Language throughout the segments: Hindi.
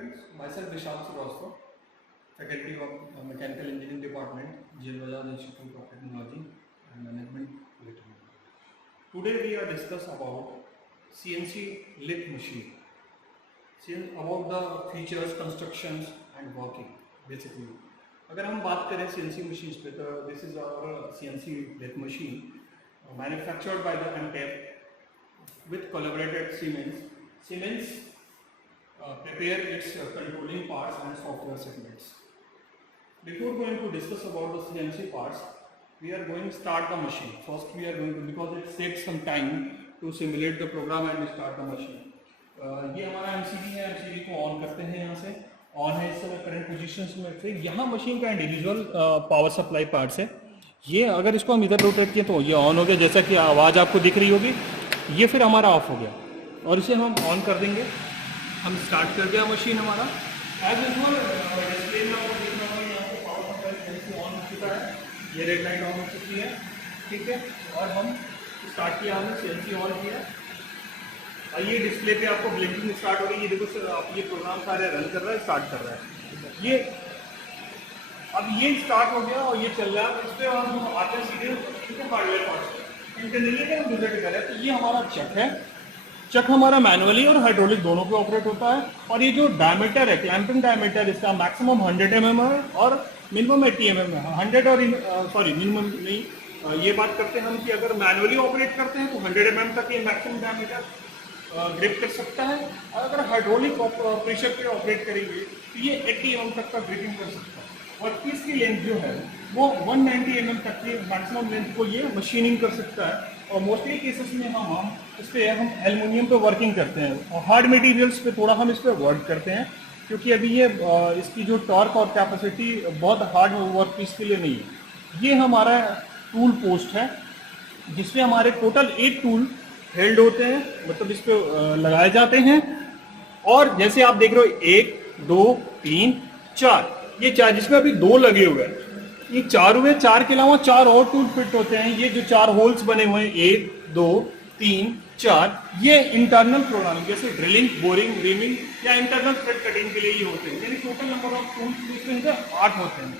students, myself Vishal Srivastava, faculty of Mechanical Engineering Department, J. L. Bajaj Institute of Technology and Management. Today we are discuss about CNC lathe machine, about the features, constructions and working basically. अगर हम बात करें CNC machines पे तो this is our CNC lathe machine manufactured by the MTEP with collaborated Siemens. Siemens prepare its controlling parts and software segments. Before going to discuss about the CNC parts, we are going to start the machine. First we are going to, because it takes some time to simulate the program and start the machine. ये हमारा MCB है, MCB को ऑन करते हैं यहाँ से, ऑन है इस समय करंट पोजीशंस में से। यहाँ मशीन का इंडिविजुअल पावर सप्लाई पार्ट्स है। ये अगर इसको हम इधर रोटेट किए तो ये ऑन हो गया, जैसा कि आवाज़ आपको दिख रही होगी। ये फिर हमारा ऑफ हो गया और इसे हम ऑन कर देंगे। हम स्टार्ट कर दिया मशीन हमारा। एज यूजुअल डिस्प्ले में आपको दिख रहा है यहाँ पे पावर सप्लाई ऑन हो चुका है, ये रेड लाइट ऑन हो चुकी है, ठीक है। और हम स्टार्ट किया, हमने CNC ऑन किया और ये डिस्प्ले पे आपको ब्लिंकिंग स्टार्ट हो गई। ये देखो सर, आप ये प्रोग्राम सारे रन कर रहा है, स्टार्ट कर रहा है। ये अब ये स्टार्ट हो गया और ये चल रहा है। इस पर हम आते हैं सीधे, ठीक है, हार्डवेयर पार्ट्स इंटरनली का हम विजिट करें तो ये हमारा चक है। चक हमारा मैनुअली और हाइड्रोलिक दोनों पे ऑपरेट होता है। और ये जो डायमीटर है, क्लैंपिंग डायमीटर, इसका मैक्सिमम 100 mm है और मिनिमम 80 mm है। 100 और सॉरी मिनिमम नहीं, ये बात करते हैं हम कि अगर मैनुअली ऑपरेट करते हैं तो 100 mm तक ये मैक्सिमम डायमीटर ग्रिप कर सकता है। और अगर हाइड्रोलिक प्रेशर पे ऑपरेट करेंगे तो ये 80 mm तक का ग्रिपिंग कर सकता है। वर्कपीस की लेंथ जो है वो 190 mm तक की मैक्सिमम लेंथ को ये मशीनिंग कर सकता है। और मोस्टली केसेस में हम इस पर हम एल्युमिनियम पे वर्किंग करते हैं और हार्ड मटेरियल्स पे थोड़ा हम इस पर वर्क करते हैं, क्योंकि अभी ये इसकी जो टॉर्क और कैपेसिटी बहुत हार्ड वर्कपीस के लिए नहीं है। ये हमारा टूल पोस्ट है जिसमें हमारे टोटल 8 टूल हेल्ड होते हैं, मतलब इस पर लगाए जाते हैं। और जैसे आप देख रहे हो 1 2 3 4, ये 4 जिसमें अभी 2 लगे हुए हैं, ये 4 हुए। 4 के अलावा 4 और टूल फिट होते हैं। ये जो 4 होल्स बने हुए हैं 1 2 3 4, ये इंटरनल प्रोग्रामिंग जैसे ड्रिलिंग, बोरिंग, रीमिंग या इंटरनल थ्रेड कटिंग के लिए ये होते हैं। यानी टोटल नंबर ऑफ टूल्स इनका 8 होते हैं।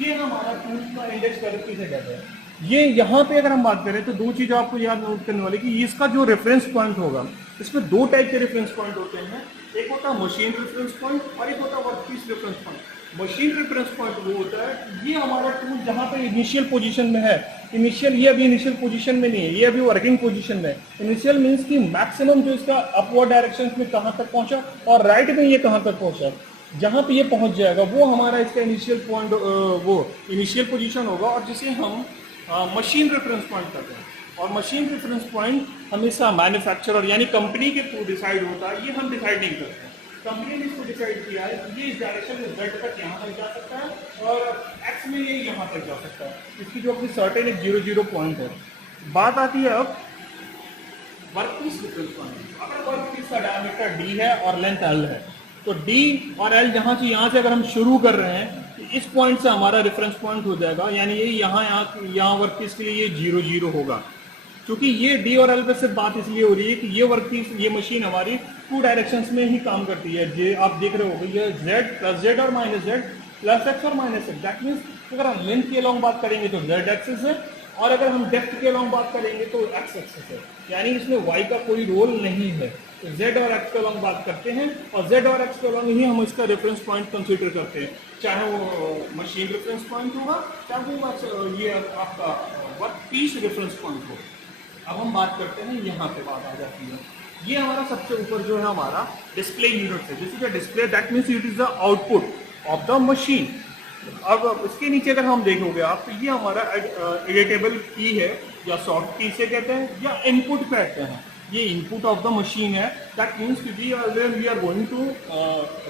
ये हमारा टूल्स का इंडेक्स कर किसे कहते हैं। ये यहाँ पे अगर हम बात करें तो 2 चीज़ आपको याद नोट करने वाली कि इसका जो रेफरेंस पॉइंट होगा, इसमें 2 टाइप के रेफरेंस पॉइंट होते हैं। एक होता है मशीन रेफरेंस पॉइंट और एक होता है workpiece reference point. Machine reference point वो होता है ये हमारा टूल जहाँ पे इनिशियल पोजीशन में है। इनिशियल, ये अभी इनिशियल पोजीशन में नहीं है, ये अभी वर्किंग पोजीशन में है। इनिशियल मींस कि मैक्सिमम जो इसका अपवर्ड डायरेक्शन में कहाँ तक पहुँचा और राइट में ये कहाँ तक पहुँचा। जहाँ पे ये पहुँच जाएगा वो हमारा इसका इनिशियल पॉइंट, वो इनिशियल पोजीशन होगा और जिसे हम मशीन रेफरेंस पॉइंट कहते हैं। और मशीन रेफरेंस पॉइंट हमेशा मैन्युफैक्चरर यानी कंपनी के थ्रू डिसाइड होता है, ये हम डिसाइड नहीं करते हैं। कंपनी ने इसको डिसाइड किया है कि ये इस डायरेक्शन में Z तक यहाँ तक जा सकता है और X में ये यहाँ तक जा सकता है। इसकी जो अपनी सर्टेन एक 0 पॉइंट है। बात आती है अब वर्कपीस रेफरेंस पॉइंट। अगर वर्कपीस का डायमीटर D है और लेंथ L है तो D और L यहाँ से अगर हम शुरू कर रहे हैं तो इस पॉइंट से हमारा रेफरेंस पॉइंट हो जाएगा। यानी ये यहाँ वर्कपीस के लिए ये 0 होगा। क्योंकि ये D और L पे से बात इसलिए हो रही है कि ये वर्कपीस, ये मशीन हमारी 2 डायरेक्शंस में ही काम करती है। जे आप देख रहे हो ये Z प्लस Z और माइनस Z प्लस X और माइनस X। दैट मीन्स अगर हम लेंथ के अलॉन्ग बात करेंगे तो Z एक्सिस है और अगर हम डेप्थ के अलॉन्ग बात करेंगे तो X एक्सिस है। यानी इसमें Y का कोई रोल नहीं है। तो Z और X के अलॉन्ग बात करते हैं और Z और X के अलॉन्ग ही हम इसका रेफरेंस पॉइंट कंसीडर करते हैं, चाहे वो मशीन रेफरेंस पॉइंट होगा चाहे वो ये आपका वर्कपीस रेफरेंस पॉइंट हो। अब हम बात करते हैं, यहाँ पे बात आ जाती है। ये हमारा सबसे ऊपर जो है हमारा डिस्प्ले यूनिट है। जैसे कि display that means it is the output of the machine. अब इसके नीचे अगर हम देखोगे आप तो ये हमारा एडिटेबल की है या सॉफ्ट की से कहते हैं या इनपुट कहते हैं। ये इनपुट ऑफ द मशीन है। That means we are going to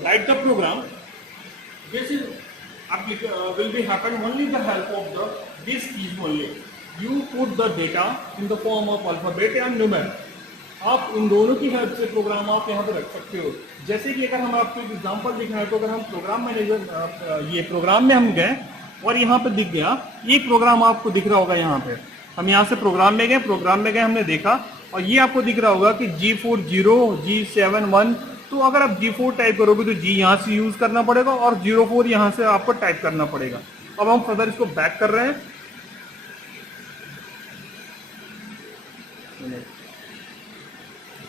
write the program. This is will be happen only the help of the this keys only. You put the data in the form of alphabet and numeric. आप इन दोनों की हेल्प से प्रोग्राम आप यहाँ पे रख सकते हो। जैसे कि अगर हम आपको एक एग्जांपल दिखाएं तो अगर हम प्रोग्राम मैनेजर ये प्रोग्राम में हम गए और यहाँ पे दिख गया, ये प्रोग्राम आपको दिख रहा होगा। यहाँ पे हम यहाँ से प्रोग्राम में गए हमने देखा और ये आपको दिख रहा होगा कि G40, G71 तो अगर आप G4 टाइप करोगे तो G यहाँ से यूज करना पड़ेगा और 04 यहाँ से आपको टाइप करना पड़ेगा। अब हम फर्दर इसको बैक कर रहे हैं।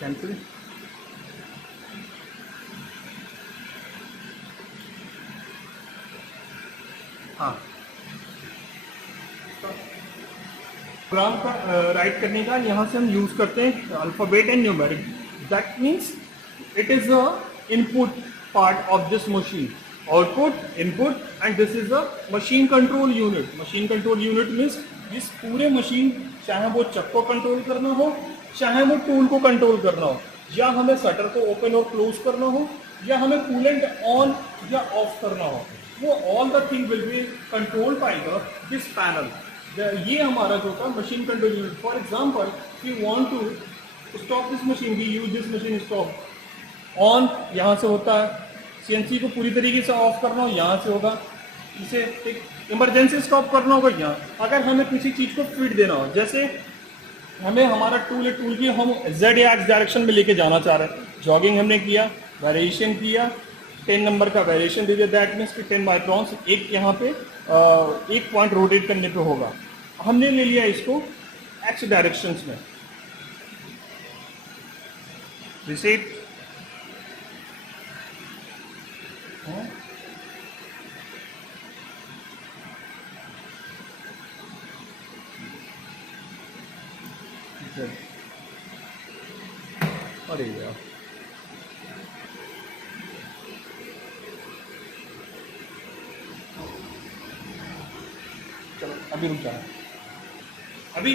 कैंसिल। हाँ, प्रोग्राम का राइट करने का यहाँ से हम यूज करते हैं alphabet and numeric. That means it is a input part of this machine, output, input, and this is a machine control unit. Machine control unit means इस पूरे मशीन, चाहे वो चक को कंट्रोल करना हो, चाहे वो टूल को कंट्रोल करना हो, या हमें शटर को ओपन और क्लोज करना हो, या हमें कूलेंट ऑन या ऑफ करना हो, वो all the thing will be control by this panel. ये हमारा जो था machine control unit. For example, we want to stop this machine, we use this machine stop. On यहाँ से होता है, सीएनसी को पूरी तरीके से ऑफ करना हो यहाँ से होगा, इसे एक इमरजेंसी स्टॉप करना होगा यहाँ। अगर हमें किसी चीज़ को फीड देना हो, जैसे हमें हमारा टूल है, टूल की हम जेड या एक्स डायरेक्शन में लेके जाना चाह रहे हैं, जॉगिंग हमने किया, वेरिएशन किया, 10 नंबर का वेरिएशन दे दिया, दैट मीन्स कि 10 माइक्रोन्स एक यहाँ पे एक पॉइंट रोटेट करने पे होगा। हमने ले लिया इसको एक्स डायरेक्शंस में, रिसेट अरे यार, चलो अभी रुक जाना। अभी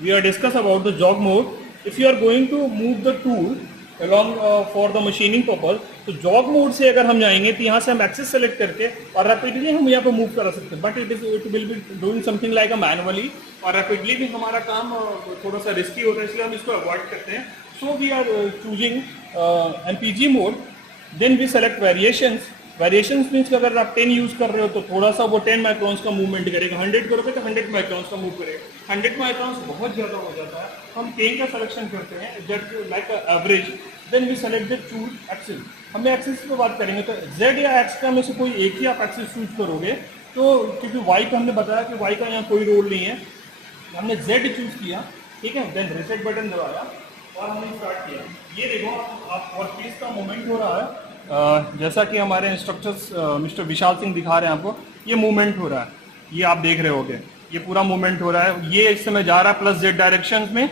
we are discuss about the jog mode. If you are going to move the tool along for the machining purpose, तो जॉग मोड से अगर हम जाएंगे तो यहाँ से हम एक्सेस सेलेक्ट करके और रैपिडली हम यहाँ पे मूव करा सकते हैं, but it will be doing something like a manually, और रैपिडली भी हमारा काम थोड़ा सा रिस्की होता है, इसलिए हम इसको अवॉइड करते हैं। So we are choosing MPG mode, then we select variations. Variations means अगर आप 10 यूज कर रहे हो तो थोड़ा सा वो 10 माइक्रोन्स का मूवमेंट करेगा, 100 करोगे तो 100 माइक्रोन्स का मूव करेगा। 100 माइक्रोन्स बहुत ज़्यादा हो जाता है, हम 10 का सिलेक्शन करते हैं that like average, then we select the choose axis. हमें एक्सिस पे बात करेंगे तो जेड या एक्स का में से कोई एक ही आप एक्सिस चूज करोगे, तो क्योंकि वाई का हमने बताया कि वाई का यहाँ कोई रोल नहीं है, हमने जेड चूज किया, ठीक है, देन रिसेट बटन दबाया और हमने स्टार्ट किया। ये देखो आप वर्कपीस का मूवमेंट हो रहा है, जैसा कि हमारे इंस्ट्रक्टर्स मिस्टर विशाल सिंह दिखा रहे हैं आपको, ये मूवमेंट हो रहा है, ये आप देख रहे होगे, ये पूरा मूवमेंट हो रहा है, ये इस समय जा रहा है प्लस जेड डायरेक्शन में।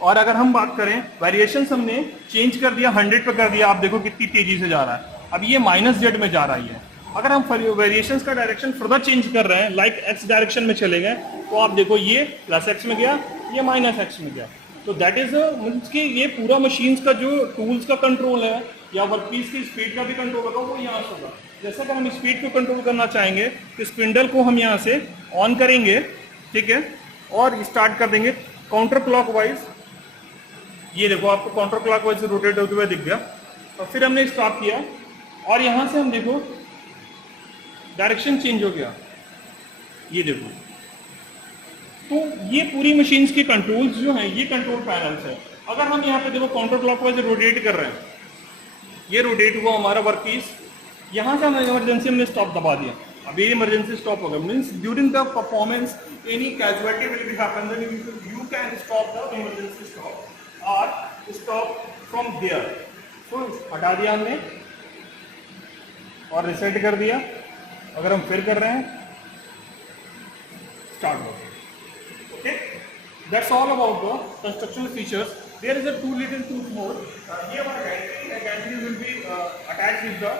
और अगर हम बात करें वेरिएशंस, हमने चेंज कर दिया, 100 पे कर दिया, आप देखो कितनी तेजी से जा रहा है, अब ये माइनस जेड में जा रहा है। अगर हम वेरिएशंस का डायरेक्शन फर्दर चेंज कर रहे हैं, लाइक एक्स डायरेक्शन में चले गए, तो आप देखो ये प्लस एक्स में गया, ये माइनस एक्स में गया। तो दैट इज मीन्स कि ये पूरा मशीन्स का जो टूल्स का कंट्रोल है या वर्कपीस की स्पीड का भी कंट्रोल होगा, वो यहाँ से होगा। जैसे कि हम स्पीड को कंट्रोल करना चाहेंगे तो स्पिंडल को हम यहाँ से ऑन करेंगे, ठीक है, और स्टार्ट कर देंगे काउंटर क्लॉकवाइज। ये देखो आपको काउंटर क्लॉकवाइज से रोटेट होते हुए दिख गया, और फिर हमने स्टॉप किया और यहाँ से हम देखो डायरेक्शन चेंज हो गया, ये देखो। तो ये पूरी मशीन्स के कंट्रोल्स जो हैं, ये कंट्रोल पैनल्स है। अगर हम यहाँ पे देखो काउंटर क्लॉकवाइज रोटेट कर रहे हैं, ये रोटेट हुआ हमारा वर्कपीस, यहाँ से हम इमरजेंसी हमने स्टॉप दबा दिया, अभी इमरजेंसी स्टॉप हो गया, means during the performance any casualty will be happen, then you can stop the emergency stop और स्टॉप फ्रॉम देयर। तो हटा दिया हमने और रिसेट कर दिया। अगर हम फिर कर रहे हैं, स्टार्ट हो गया। Okay, that's all about the construction features. There is a 2 little tooth more. Here our gantry will be attached with the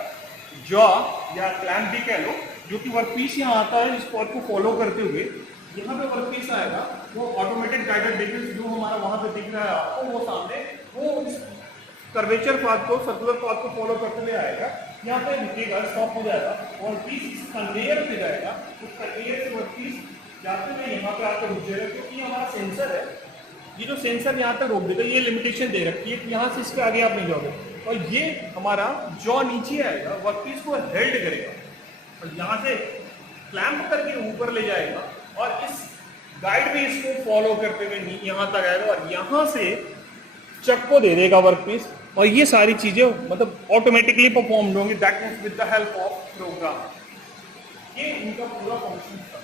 jaw या clamp भी कह लो, जो कि वर्कपीस यहाँ आता है, इस पॉथ को फॉलो करते हुए यहाँ पे वर्कपीस आएगा, वो ऑटोमेटिक गाइडेड डिटेल्स जो हमारा वहाँ पे दिख रहा है आपको, वो सामने वो इस कर्वेचर पाथ को, सर्कुलर पाथ को फॉलो करते हुए आएगा, यहाँ पे रुकेगा, स्टॉप हो जाएगा, वर्कपीस इस कन्वेयर पे जाएगा, उस कन्वेयर से वर्कपीस जाते हुए यहाँ पे आकर रुक जाएगा, क्योंकि हमारा सेंसर है, ये जो सेंसर यहाँ तक रोक देगा, ये लिमिटेशन दे रखी है कि यहाँ से इसके आगे आप नहीं जाओगे, और ये हमारा जॉ नीचे आएगा, वर्कपीस को हेल्ड करेगा और यहाँ से क्लैंप करके ऊपर ले जाएगा, और इस गाइड में इसको फॉलो करते हुए यहाँ तक आएगा, और यहाँ से चक को दे देगा वर्क पीस और ये सारी चीजें मतलब ऑटोमेटिकली परफॉर्म होंगी, that means with the help of program. ये इनका पूरा फंक्शन था।